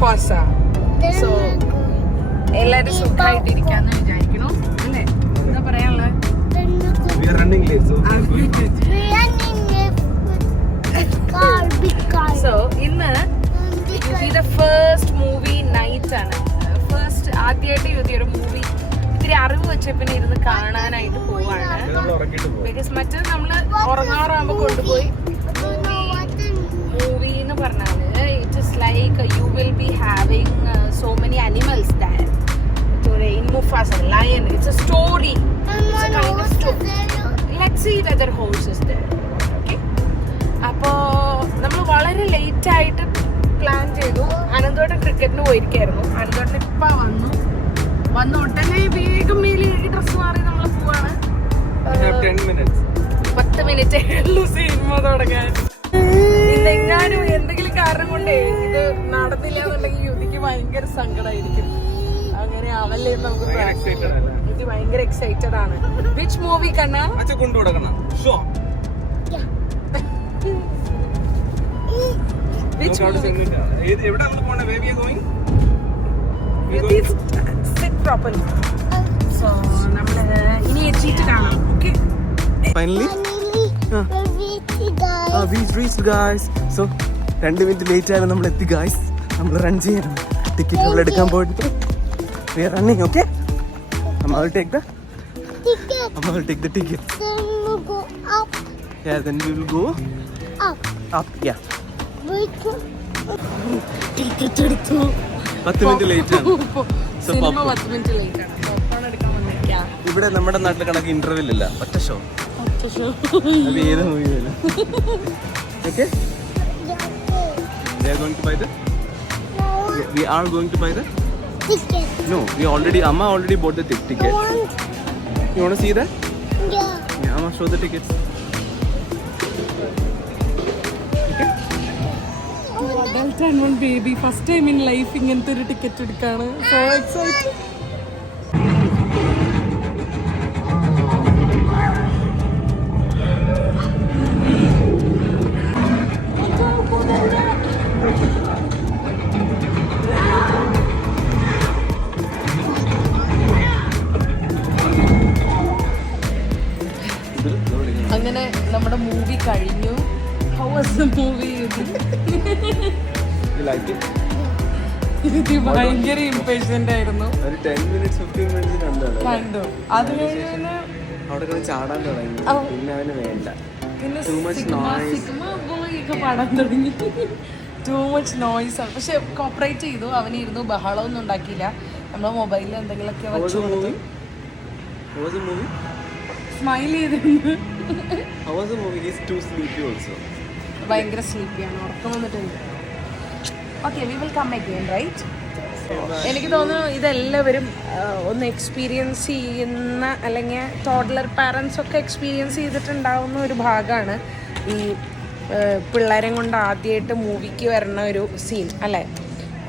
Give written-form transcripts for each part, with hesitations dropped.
Mufasa. So എല്ലാരും സുഖമായിട്ടിരിക്കാന്ന് വിചാരിക്കണു അല്ലേ? എന്താ പറയാനുള്ളത്? സോ ഇന്ന് യുതിയുടെ ഫസ്റ്റ് മൂവി നൈറ്റ് ആണ്. ഫസ്റ്റ് ആദ്യമായിട്ട് യുതിയുടെ മൂവി ഇത്തിരി അറിവ് വെച്ച പിന്നെ ഇരുന്ന് കാണാനായിട്ട് പോവാണ്. ബിക്കോസ് മറ്റേ നമ്മള് ഉറങ്ങാറാകുമ്പോ കൊണ്ടുപോയി മൂവി എന്ന് പറഞ്ഞാല് it is like you will be having so many animals that in Mufasa lion. It's a story. It's a kind of story. Let's see whether horse is there. Okay. അപ്പോ നമ്മൾ വളരെ late ആയിട്ട് plan ചെയ്തു. അനന്തോട്ടൻ ക്രിക്കറ്റിന് പോയിരിക്കായിരുന്നു. അനന്തോട്ടൻ ഇപ്പ വന്നു ഉടനെ വേഗം മേലി ഡ്രസ് മാറി നമ്മൾ പോവാണ്. 10 മിനിറ്റ് ഉള്ളൂ സിനിമ തുടങ്ങാൻ. ഇന്നെങ്ങാനും എന്തെങ്കിലും കാരണം കൊണ്ടേ ഇത് നടന്നില്ല എന്നുണ്ടെങ്കിൽ യുതിക്ക് ഭയങ്കര സങ്കടമായിരിക്കും. അങ്ങനെ ആവല്ലേ നമുക്ക് ഭയങ്കര എക്സൈറ്റഡ് ആണ്. വിച്ച് മൂവി കണ്ണാ? ഇനി എത്തിയിട്ട് കാണാം. Okay. Finally, we reached guys. So 2 minute late ആയാലും നമ്മൾ എത്തി guys. നമ്മൾ റൺ ചെയ്യണം. ടിക്കറ്റ് നമ്മൾ എടുക്കാൻ പോയിട്ട് we are running, okay? Amma will take the ticket. Then we'll go up. Yeah, then we will go up. Yeah. Ticket എടുത്തു. 10 minute late ആണ്. So സിനിമ 10 മിനിറ്റ് ലേറ്റ് ആണ്. പോപ്കോൺ എടുക്കാൻ വന്നിരിക്കാം. ഇവിടെ നമ്മുടെ നാട്ടിലെ കണക്ക് ഇന്റർവെൽ ഇല്ല. ഒറ്റ ഷോ. അത് ഏത് മൂവി വേണം? Okay? We are going to buy the Ticket. No, Amma already bought the ticket. You want to see that? Yeah. Amma, show the tickets. Okay? Adult and one baby. First time in life ഇങ്ങനത്തെ ഒരു ticket എടുക്കാണ്. So excited. അങ്ങനെ നമ്മുടെ movie കഴിഞ്ഞു. How was the movie? You like it? ഇത് ഭയങ്കര impatient ആയിരുന്നു. ഒരു 10 minutes 15 minutes കണ്ടു. അത് കഴിഞ്ഞ് അവിടെ ചാടാൻ തുടങ്ങി. പിന്നെ അവന് വേണ്ട. പിന്നെ Too much noise. Sigma boy ഒക്കെ പാടാൻ തുടങ്ങി. Too much noise ആണ്. പക്ഷെ കോപ്പറേറ്റ് ചെയ്തു. അവനിരുന്നു ബഹളമൊന്നും ഉണ്ടാക്കിയില്ല. നമ്മളെ മൊബൈലിൽ എന്തെങ്കിലുമൊക്കെ വെച്ചു കൊടുത്തു. സ്മൈൽ ചെയ്തിരുന്നു. ഭയങ്കര സ്ലീപ്പിയാണ്. ഉറക്കം വന്നിട്ടുണ്ട്. Okay, we will come again, right? എനിക്ക് തോന്നുന്നു ഇതെല്ലാവരും ഒന്ന് എക്സ്പീരിയൻസ് ചെയ്യുന്ന, അല്ലെങ്കിൽ ടോഡ്ലർ പാരൻസ് ഒക്കെ എക്സ്പീരിയൻസ് ചെയ്തിട്ടുണ്ടാവുന്ന ഒരു ഭാഗമാണ് ഈ പിള്ളേരെ കൊണ്ട് ആദ്യമായിട്ട് മൂവിക്ക് വരുന്ന ഒരു സീൻ അല്ലേ?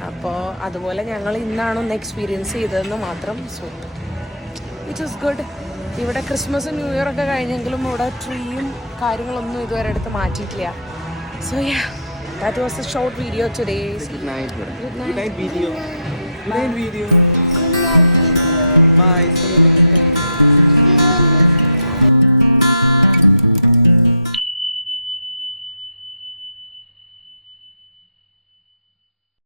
അപ്പോൾ അതുപോലെ ഞങ്ങൾ ഇന്നാണ് ഒന്ന് എക്സ്പീരിയൻസ് ചെയ്തതെന്ന് മാത്രം. So it is good. ഇവിടെ ക്രിസ്മസ് ന്യൂ ഇയർ ഒക്കെ കഴിഞ്ഞെങ്കിലും ഇവിടെ ട്രീയും കാര്യങ്ങളൊന്നും ഇതുവരെ എടുത്ത് മാറ്റിയിട്ടില്ല. So ya, that was a short video today. Good night video. Bye. See you next time.